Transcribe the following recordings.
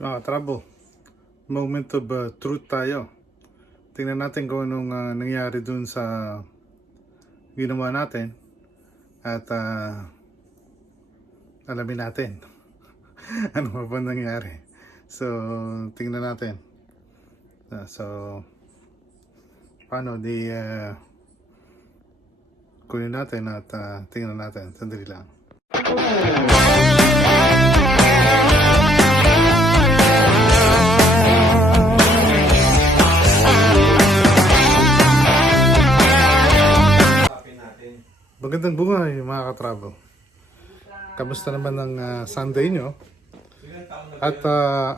Trouble. Moment of truth tayo. Tingnan natin kung anong nangyari dun sa ginawa natin at alamin natin ano ba nangyari. So, tingnan natin. So, paano kunin natin at tingnan natin. Sandali lang. Magandang buhay mga ka-travel. Kamusta naman ang Sunday nyo? At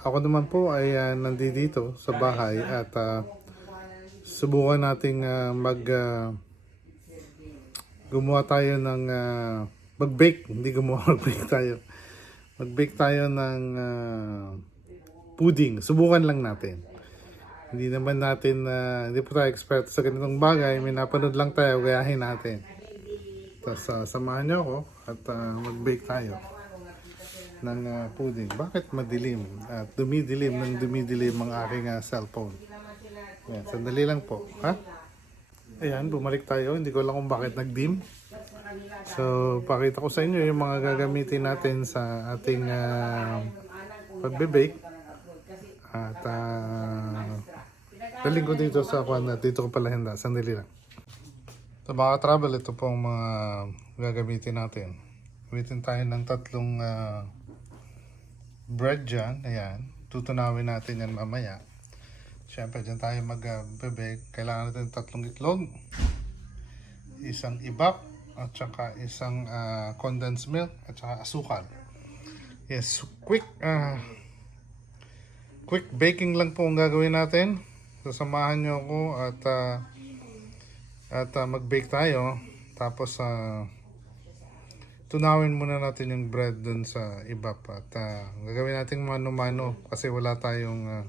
ako naman po ay nandito sa bahay at subukan nating gumawa tayo ng mag-bake. Hindi gumawa, mag-bake tayo. Mag-bake tayo ng pudding. Subukan lang natin. Hindi naman natin, hindi po tayo expert sa ganitong bagay. May napanood lang tayo, gayahin natin. Tapos samahan niyo ako at mag-bake tayo ng pudding. Bakit madilim? At dumidilim ang aking cellphone. Ayan, sandali lang po. Ha? Ayan, bumalik tayo. Hindi ko alam kung bakit nag-dim. So, pakita ko sa inyo yung mga gagamitin natin sa ating pagbe-bake. At daling ko dito sa kwan at dito ko pala handa. Sandali lang. So mga travel, ito pong mga gagamitin natin. Gamitin tayo ng tatlong bread dyan. Ayan. Tutunawin natin yan mamaya. Siyempre dyan tayo mag-bake. Kailangan natin tatlong itlog. Isang ibap. At saka isang condensed milk. At saka asukal. Yes. Quick baking lang po ang gagawin natin. Sasamahan nyo ako at mag-bake tayo. Tapos tunawin muna natin yung bread dun sa ibap at gagawin natin mano-mano kasi wala tayong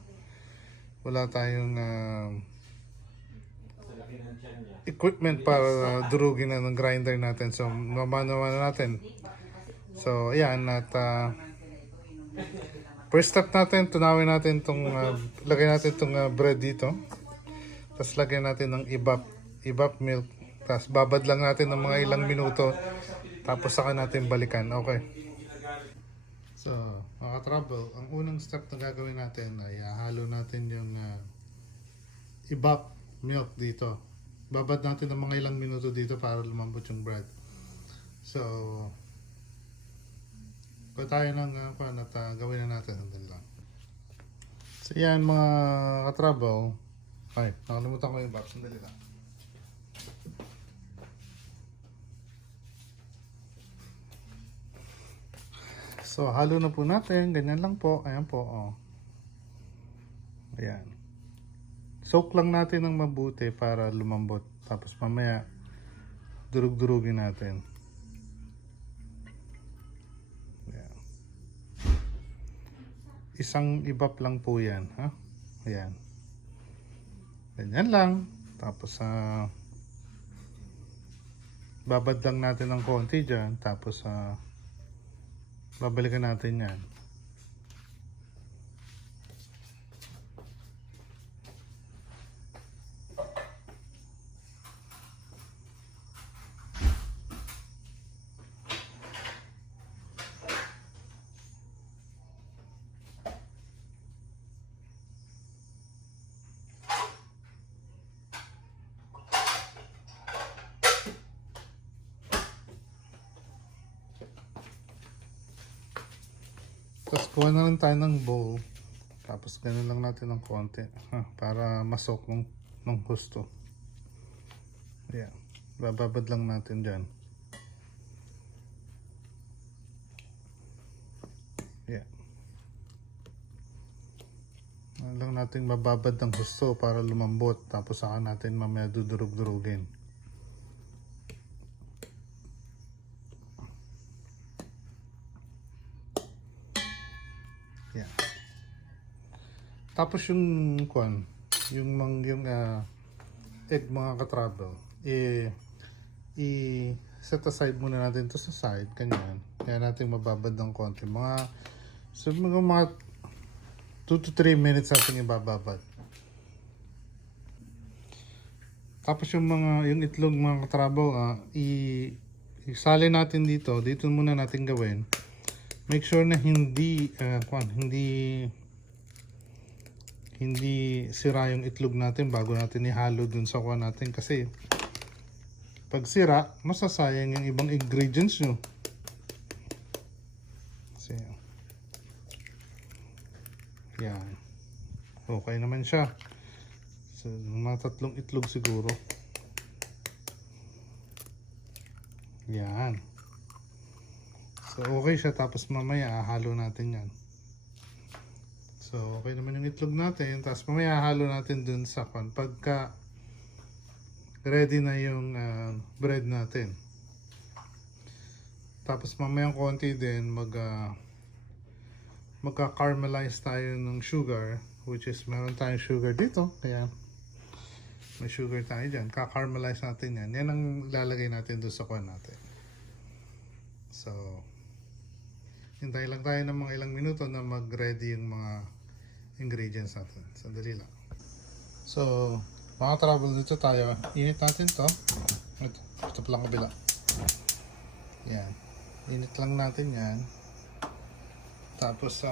equipment para durugin na ng grinder natin. So mano-mano natin. So ayan, at first step natin, tunawin natin lagay natin itong bread dito. Tapos lagyan natin ng ibap milk. Tapos babad lang natin ng mga ilang minuto. Tapos saka natin balikan. Okay. So, mga trouble, ang unang step na gagawin natin ay halo natin yung ibap milk dito. Babad natin ng mga ilang minuto dito para lumambot yung bread. So, kung tayo ng at gawin na natin. Sandali lang. So, yan mga ka-trouble. Ay, nakalimutan ko yung ibap. Sandali lang. So, halo na po natin. Ganyan lang po. Ayan po. Oh. Ayan. Soak lang natin ng mabuti para lumambot. Tapos mamaya, durug-durugin natin. Ayan. Isang ibap lang po yan. Ha? Ayan. Ganyan lang. Tapos, babad lang natin ng konti dyan. Tapos, babalikan natin yan. Tapos kuha na lang tayo ng bowl. Tapos ganun lang natin ng konti. Para masok ng gusto. Ayan. Bababad lang natin dyan. Ayan. Lang natin mababad ng gusto para lumambot. Tapos saka natin mamaya dudurug-durugin. Ayan. Tapos yung egg mga ka-travel, i-set aside muna natin to sa side, kanyan. Kaya natin mababad ng konti. 2 to 3 minutes natin ibababad. Tapos yung itlog mga katrabaw, isali natin dito. Dito muna natin gawin. Make sure na hindi sira yung itlog natin bago natin ihalo dun sa kuha natin. Kasi pag sira, masasayang yung ibang ingredients nyo. Kasi, yan. Okay naman siya. So, mga 3 itlog siguro. Yan. So, okay siya. Tapos mamaya, halo natin yan. So, okay naman yung itlog natin. Tapos mamaya, halo natin dun sa pan. Pagka ready na yung bread natin. Tapos mamaya konti din, magka-caramelize tayo ng sugar. Which is, meron tayong sugar dito. Kaya, may sugar tayo dyan. Ka-caramelize natin yan. Yan ang lalagay natin doon sa kuwan natin. So, hintay lang tayo ng mga ilang minuto na mag-ready yung mga ingredients natin. Sandali lang. So, mga travel dito tayo. Init natin to. Ito palang kabila. Yan. Init lang natin yan. Tapos,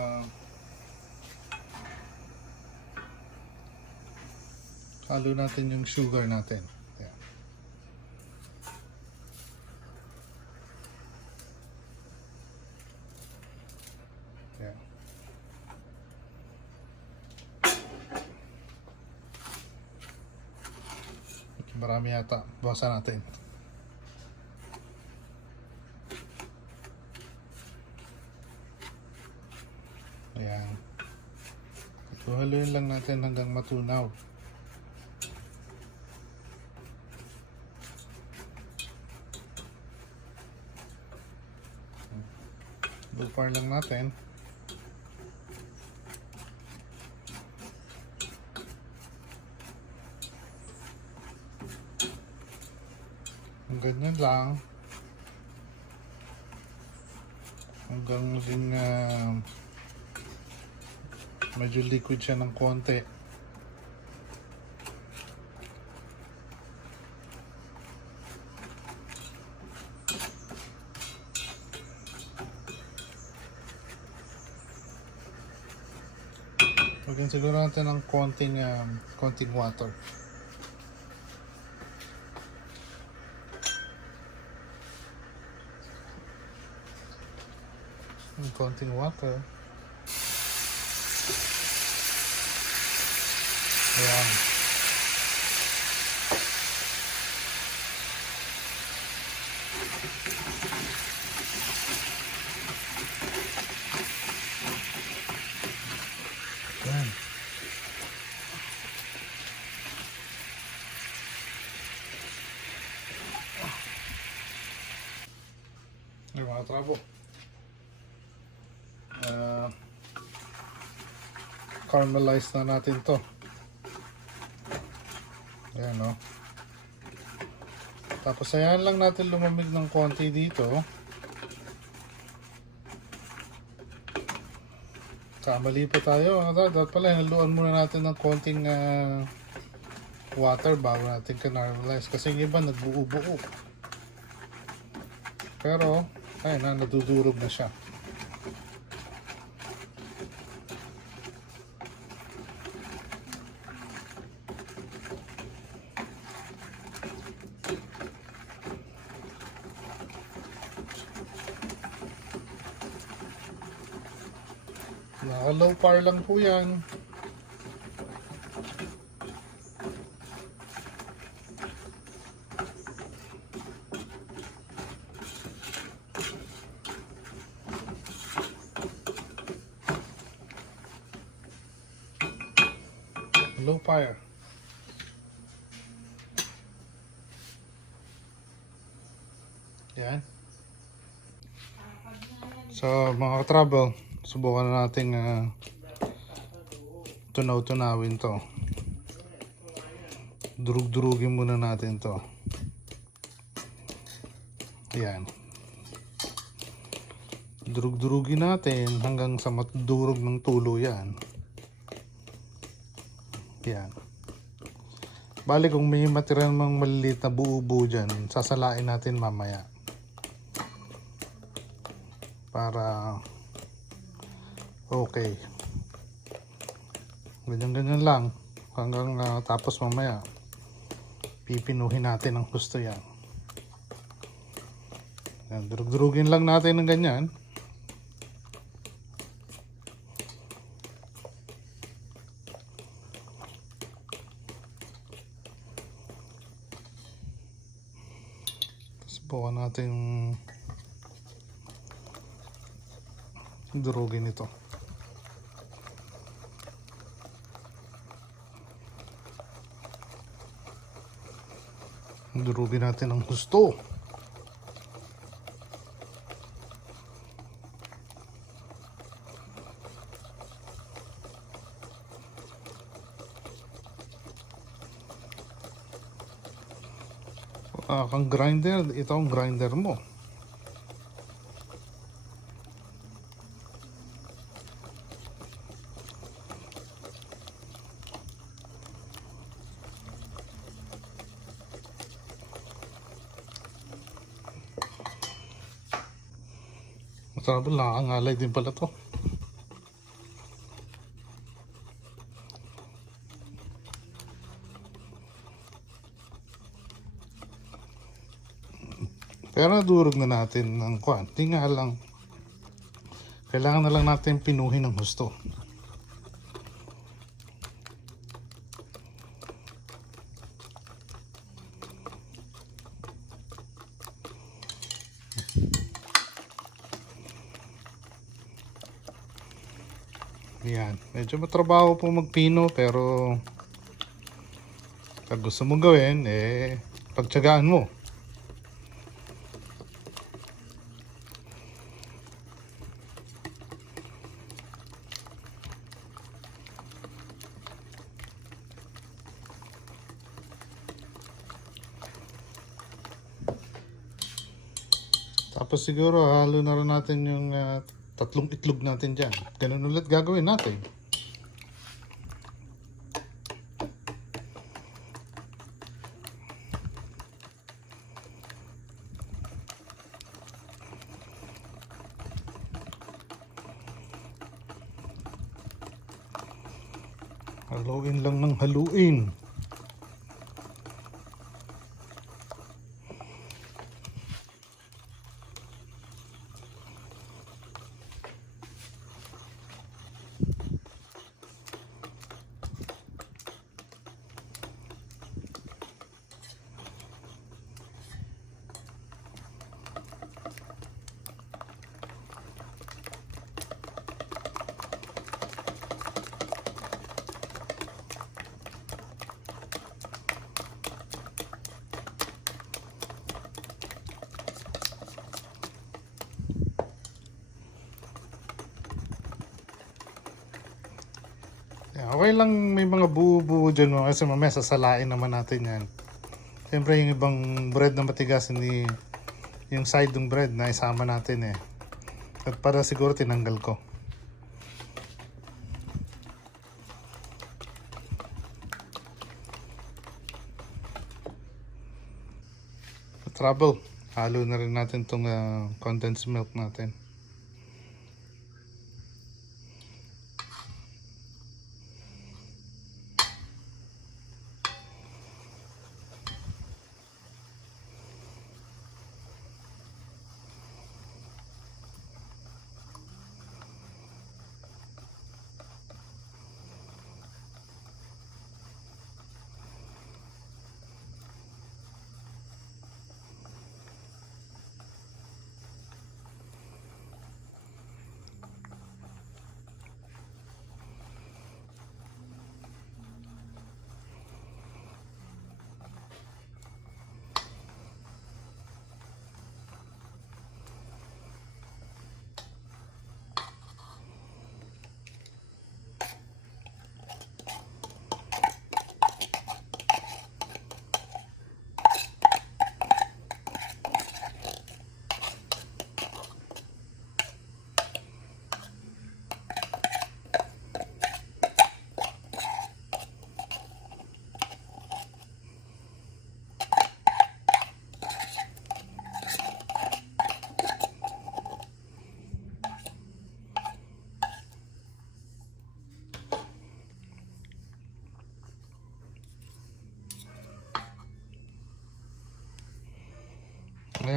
halo natin yung sugar natin. Ayan. Ayan. Marami yata. Bawasan natin. Ayan. Haluin lang natin hanggang matunaw. Ballpar lang natin. Ganyan lang. Hanggang maging medyo liquid siya ng konti. Lagyan siguro natin ng konting water. Konting water. Ayan. Ayan. Ay, mga trabo. Caramelize na natin to. Ayan, no? Tapos ayan lang natin lumamig ng konti dito. Kamali pa tayo. Dapat pala haluan muna natin ng konting water bago natin caramelize. Kasi yung iba nagbuo-buo. Pero ayun na, nadudurog na siya. Naka-low power lang po yan. Low fire. Yan. So mga ka-travel, subukan na natin tunaw-tunawin to. Durug-durugin muna natin to. Yan. Durug-durugin natin hanggang sa matudurog ng tulo yan. Yan. Bali kung may matira namang maliliit na buo-buo dyan, sasalain natin mamaya. Para okay. Ganyan-ganyan lang. Hanggang tapos mamaya, pipinuhin natin ng gusto yan. Yan, durug-durugin lang natin ng ganyan. Subukan natin durugin ito. Durugin natin ang gusto. Kang grinder, ito ang grinder mo. Masarap, nakakangalay din pala to. Pero nadurog na natin ng kuwan. Di nga lang, kailangan na lang natin pinuhin ng gusto. Yan, medyo matrabaho po magpino, pero pag gusto mong gawin, pagtiyagaan mo. Tapos siguro halo na rin natin yung tatlong itlog natin dyan. Ganun ulit gagawin natin. Haluin lang ng haluin. Okay lang may mga buo-buo dyan mo kasi mamaya sasalain naman natin yan. Siyempre yung ibang bread na matigas, hindi yung side ng bread na isama natin At para siguro tinanggal ko. Trouble, halo na rin natin itong condensed milk natin.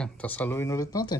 Ayan, tapos haluin ulit natin.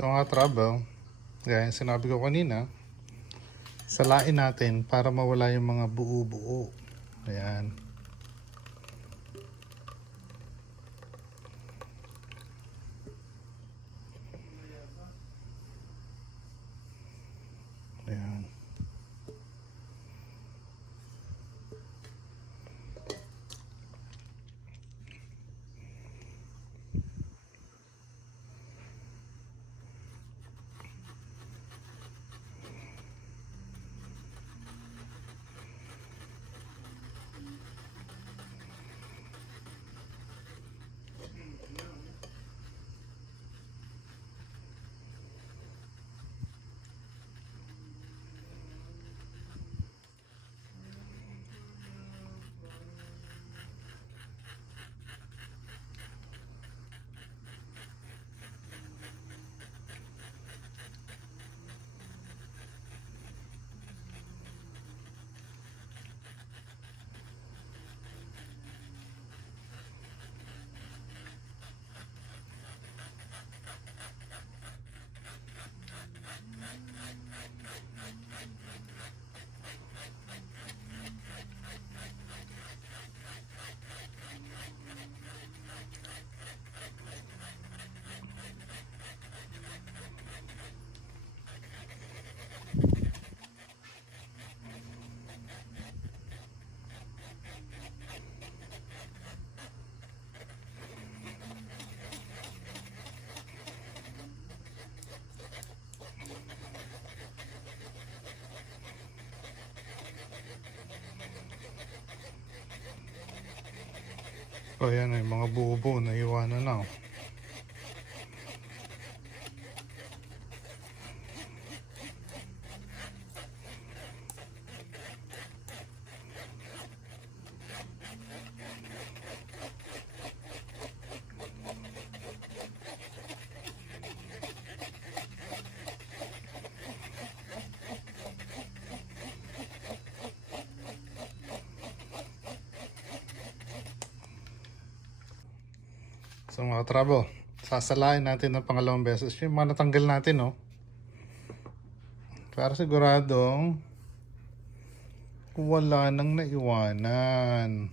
So mga trouble, gaya yung sinabi ko kanina, salain natin para mawala yung mga buo-buo. Ayan. Ayan. So ayan ay mga buo-buo na iwanan na. So mga trouble, sasalain natin ng pangalawang beses yung mga natanggal natin, no? Para siguradong wala nang naiwanan.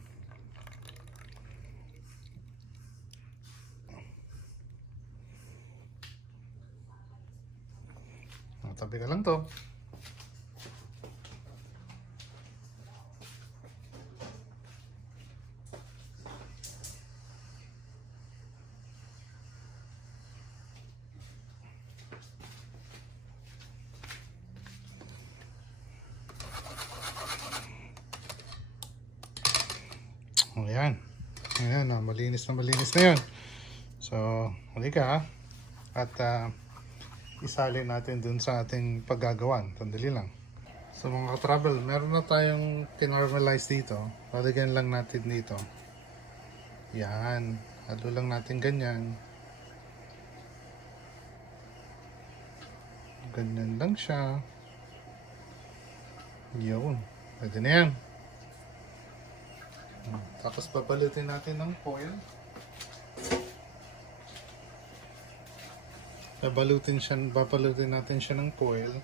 Tabi ka lang to. Ayan. Ayan, malinis na yun. So, huli ka ha. At isalin natin dun sa ating paggagawan. Sandali lang. So mga ka-travel, meron na tayong kinormalize dito. Lalagyan lang natin dito. Yan. Halo lang natin ganyan. Ganyan lang siya. Yun. Pwede na yan. Tapos babalutin natin ng foil. Babalutin natin siya ng foil.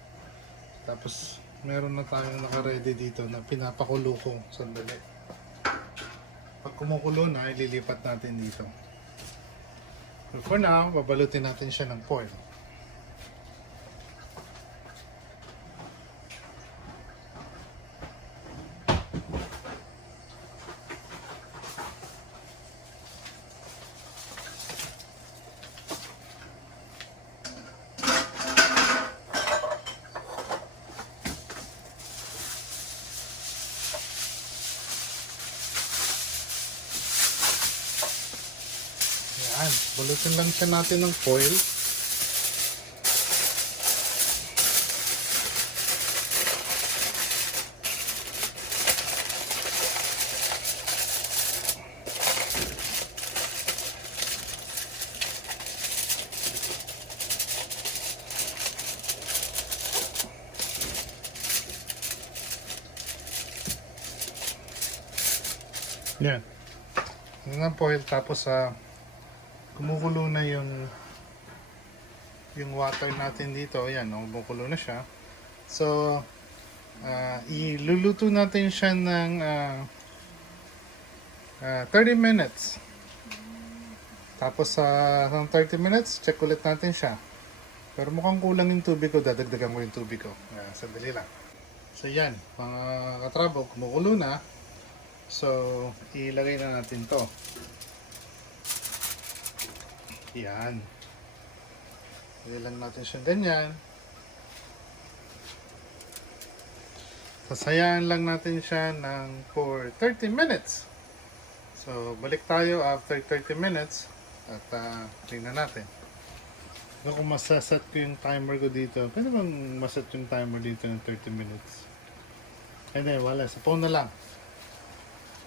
Tapos meron na tayong naka-ready dito na pinapakulo ko sandali. Pag kumukulo na, ililipat natin dito. But for now, babalutin natin siya ng foil. Pulutin lang siya natin ng foil. Yan. Yan ang foil, tapos kumukulo na yung water natin dito. Ayan, kumukulo na siya. So, iluluto natin siya ng 30 minutes. Tapos ng 30 minutes, check ulit natin siya. Pero mukhang kulang yung tubig ko, dadagdagan ko yung tubig ko. Sandali lang. So yan, mga katrabo, kumukulo na. So, ilagay na natin to. Yan. Ilagay lang natin siya ganyan. Sasayaan lang natin siya for 30 minutes. So, balik tayo after 30 minutes at tingnan natin. Kung masaset ko yung timer ko dito, pwede bang maset yung timer dito ng 30 minutes? Hindi, wala. Sa phone na lang.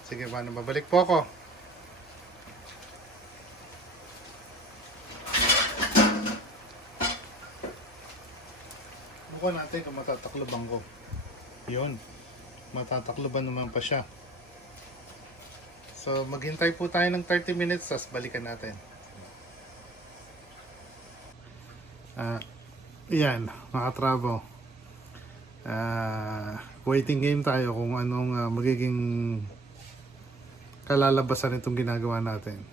Sige, paano? Babalik po ako. Bukan natin kung matatakloban ko. Yun. Matatakloban naman pa siya. So, maghintay po tayo ng 30 minutes, tapos balikan natin. Yan, mga trabo. Waiting game tayo kung anong magiging kalalabasan itong ginagawa natin.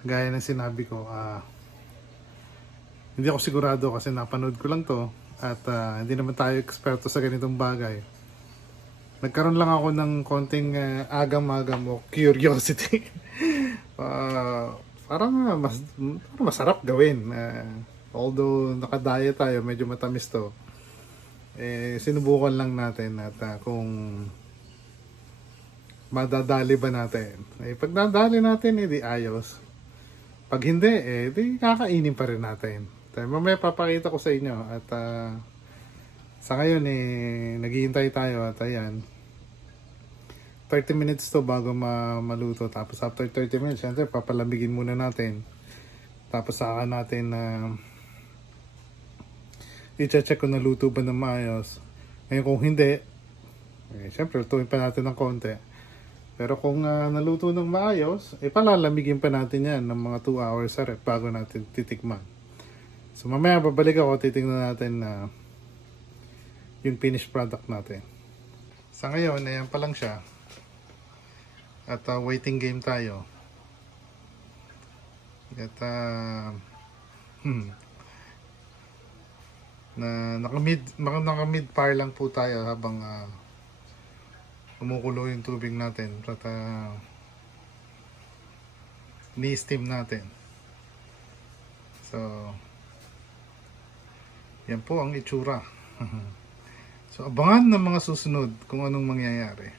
Gaya ng sinabi ko, hindi ako sigurado kasi napanood ko lang to at hindi naman tayo eksperto sa ganitong bagay. Nagkaroon lang ako ng konting agam-agam o curiosity. Parang masarap gawin. Although nakadaya tayo, medyo matamis to. Sinubukan lang natin at kung madadali ba natin. Pag nadali natin, di ayos. Pag hindi, di kakainin pa rin natin. Mamaya papakita ko sa inyo. At sa ngayon, naghihintay tayo. At ayan, 30 minutes to bago maluto. Tapos after 30 minutes, syempre, papalamigin muna natin. Tapos saka natin i-check kung naluto ba ng maayos. Ngayon kung hindi, syempre, lutuin pa natin ng konti. Pero kung naluto ng maayos, palalamigin pa natin yan ng mga 2 hours sa rep bago natin titikman. So mamaya babalik ako, titignan natin yung finished product natin. Sa ngayon, ayan pa lang siya. At waiting game tayo. At naka-mid fire lang po tayo habang kumukulo yung tubig natin at ni-steam natin. So, yan po ang itsura. So, abangan ng mga susunod kung anong mangyayari.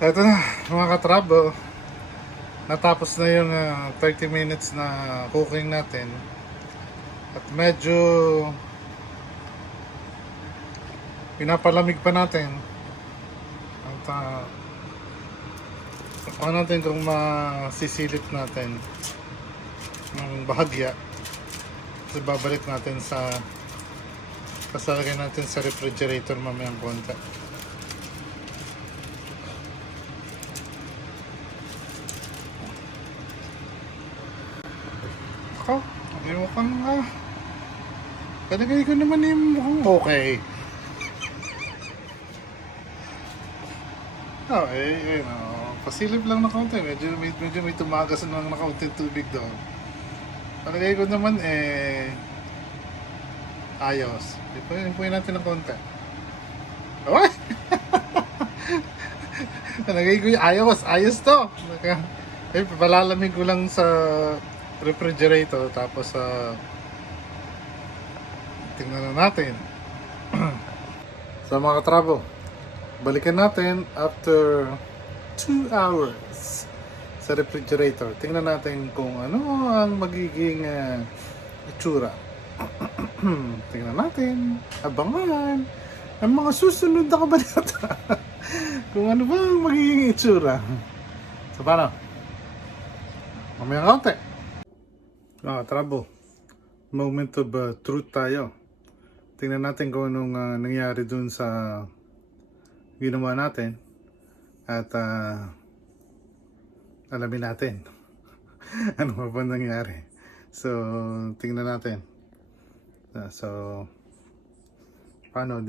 Eto na, mga katrabo. Natapos na yung 30 minutes na cooking natin. At medyo pinapalamig pa natin. At ano natin kung masisilip natin ng bahagya. Kasi babalik natin sa pasalagay natin sa refrigerator mamayang konti. Ako, mukhang kalagay ko naman yung mukhang okay. Pasilip lang na konti. Medyo may tumagas ng nakaunting tubig doon. Palagay ko naman ayos. Ipuin natin ng konti. Ay! Palagay ko yung ayos to. Palalamig ko lang sa refrigerator tapos tingnan na natin. Sa mga katrabo, balikan natin after 2 hours. sa refrigerator. Tingnan natin kung ano ang magiging itsura. Tingnan natin. Abangan. Ang mga susunod na kabanata. Kung ano ba ang magiging itsura. So, paano? Mamaya kaunti. Trouble. Moment of truth tayo. Tingnan natin kung anong nangyari dun sa ginawa natin. At alamin natin ano ba nangyari. So, tingnan natin. So, paano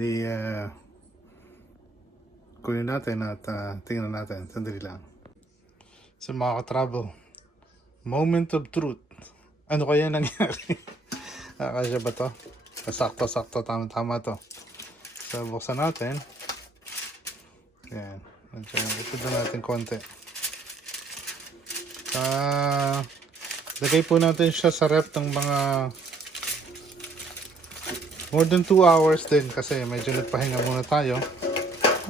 kunin natin at tingnan natin. Sandali lang. So, mga ka-trouble, moment of truth. Ano kaya nangyari? Kasya ba to? Sakto, tama-tama to. So, buksan natin. Yan. Ito na natin konti. Lagay po natin siya sa ref ng mga more than 2 hours din kasi medyo nagpahinga muna tayo.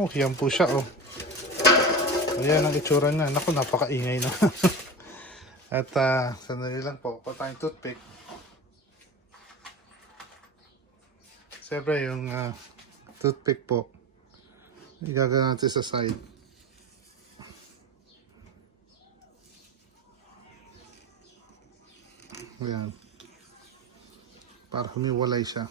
Oh, yan po siya, oh. Ayan ang itsura niya. Naku, napakaingay na. At sandali lang po. Pa tayong toothpick. Siyempre yung toothpick po, igagana natin sa side. Ayan. Para humiwalay siya.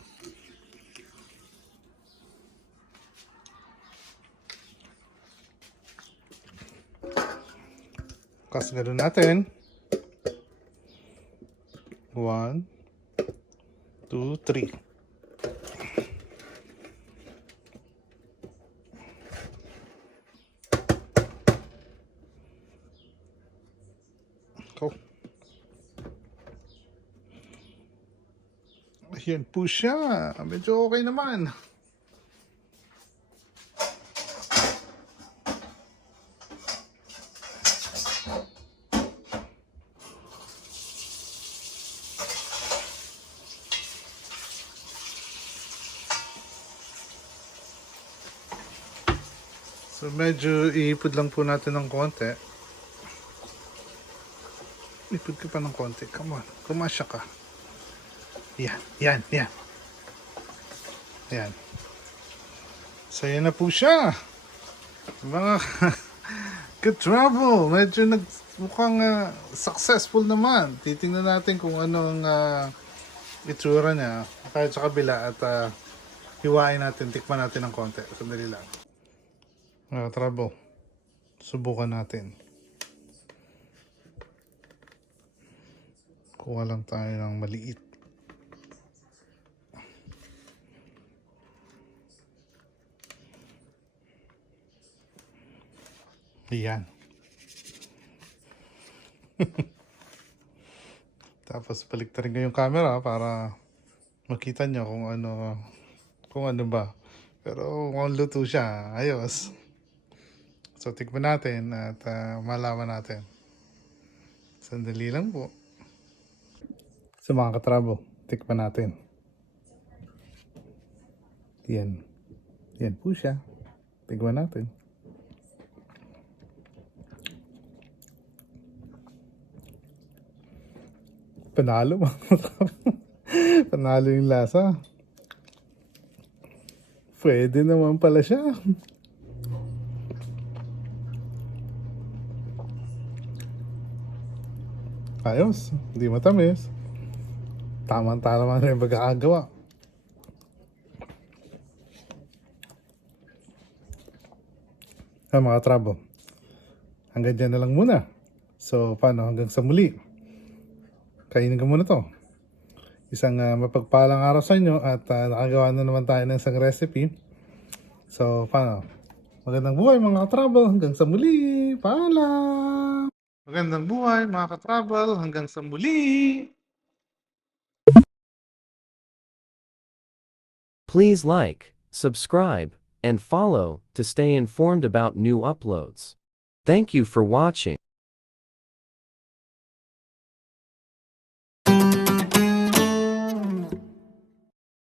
Kasi ganoon natin. 1, 2, 3. Go. Ayan po siya. Medyo okay naman. So medyo iipod lang po natin ng konti. Ipod ka pa ng konti. Come on. Kumasya ka. Yan. Yan. So yan na po siya. Mga ka-trouble. Medyo mukhang successful naman. Titingnan natin kung anong itsura niya. Kahit sa kabila at hiwain natin. Tikman natin ng konti. Sandali lang. Trouble. Subukan natin. Kuha lang tayo ng maliit. Ayan. Tapos baliktarin ko yung camera para makita nyo kung ano ba. Pero kung luto siya, ayos. So tikman natin at malaman natin. Sandali lang po. So mga katrabo, tikman natin. Yan. Yan po siya. Tikman natin. Panalo mga katrabo. Panalo yung lasa. Pwede naman pala siya. Ayos. Hindi matamis. Tama-tama na yung pagkakagawa. Mga trouble. Hanggang dyan na lang muna. So, paano? Hanggang sa muli. Kainin ko muna to. Isang mapagpalang araw sa inyo at nakagawa na naman tayo ng isang recipe. So, paano? Magandang buhay mga ka-travel. Hanggang sa muli. Paalam! Magandang buhay mga ka-travel. Hanggang sa muli. Please like, subscribe, and follow to stay informed about new uploads. Thank you for watching.